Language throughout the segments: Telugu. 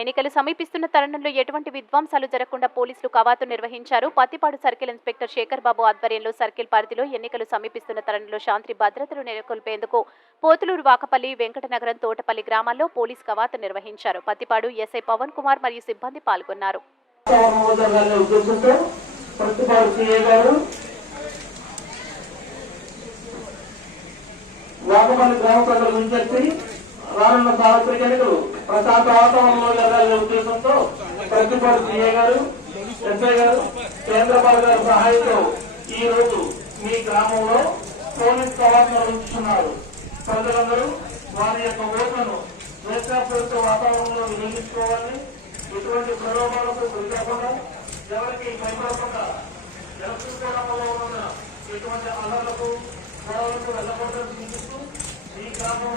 ఎన్నికలు సమీపిస్తున్న తరుణంలో ఎటువంటి విధ్వంసాలు జరగకుండా పోలీసులు కవాతు నిర్వహించారు. పత్తిపాడు సర్కిల్ ఇన్స్పెక్టర్ శేఖర్ బాబు ఆధ్వర్యంలో సర్కిల్ పరిధిలో ఎన్నికలు సమీపిస్తున్న తరుణంలో శాంతి భద్రతలు నెలకొల్పేందుకు పోతులూరు వాకపల్లి వెంకటనగరం తోటపల్లి గ్రామాల్లో పోలీస్ కవాతు నిర్వహించారు. పత్తిపాడు ఎస్ఐ పవన్ కుమార్ మరియు సిబ్బంది పాల్గొన్నారు. వాకపల్లి గ్రామ ప్రజల నుంచి రానున్న సార్వత్రిక ఎన్నికలు ప్రశాంత వాతావరణంలో జరగాలనే ఉద్దేశంతో ప్రతిపాడు సీఏ గారు ఎస్ఐ గారు కేంద్రపాల్ గారి సహాయంతో ఈ రోజు మీ గ్రామంలో పోలీస్ కవాతు నిర్వహిస్తున్నారు ప్రజలందరూ వారి యొక్క ఓట్లను స్వేచ్ఛాపూరిత వాతావరణంలో వినియోగించుకోవాలి. ఎటువంటి ప్రలోభాలకు గురి కాకుండా ఎవరికి భయపడకుండా జరుపుకోవడంలో ఉన్న ఎటువంటి అల్లర్లకు గొడవలకు వెళ్ళకూడదని సూచిస్తూ ఈ గ్రామం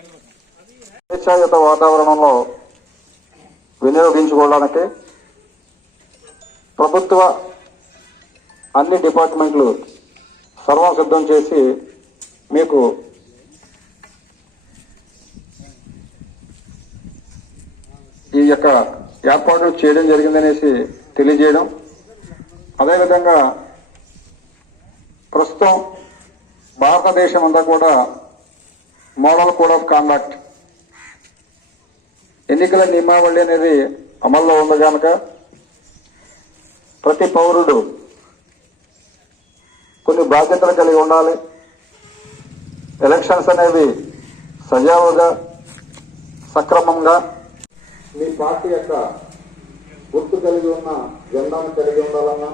స్వేచ్ఛాయుత వాతావరణంలో వినియోగించుకోవడానికి ప్రభుత్వ అన్ని డిపార్ట్మెంట్లు సర్వం సిద్ధం చేసి మీకు ఈ యొక్క ఏర్పాట్లు చేయడం జరిగిందనేసి తెలియజేయడం. అదేవిధంగా ప్రస్తుతం భారతదేశం అంతా కూడా మోడల్ కోడ్ ఆఫ్ కాండక్ట్. ఎన్నికల నియమావళి అనేది అమల్లో ఉంది కనుక ప్రతి పౌరుడు కొన్ని బాధ్యతలు కలిగి ఉండాలి. ఎలక్షన్స్ అనేవి సజావుగా సక్రమంగా మీ పార్టీ యొక్క గుర్తు కలిగి ఉన్న జెండాను కలిగి ఉండాలన్నా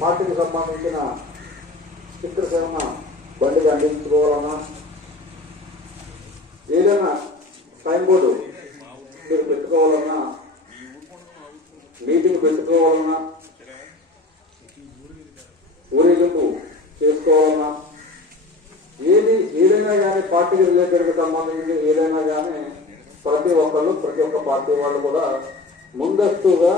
పార్టీకి సంబంధించిన స్టిక్కర్స్ ఏమన్నా బండి పండించుకోవాలన్నా? ఏదైనా సైన్ బోర్డు మీరు పెట్టుకోవాలన్నా? మీటింగ్ పెట్టుకోవాలన్నా? ఊరేగింపు చేసుకోవాలన్నా? ఏది ఏదైనా కానీ పార్టీకి రిలేటెడ్కి సంబంధించి ఏదైనా కానీ ప్రతి ఒక్కళ్ళు ప్రతి ఒక్క పార్టీ వాళ్ళు కూడా ముందస్తుగా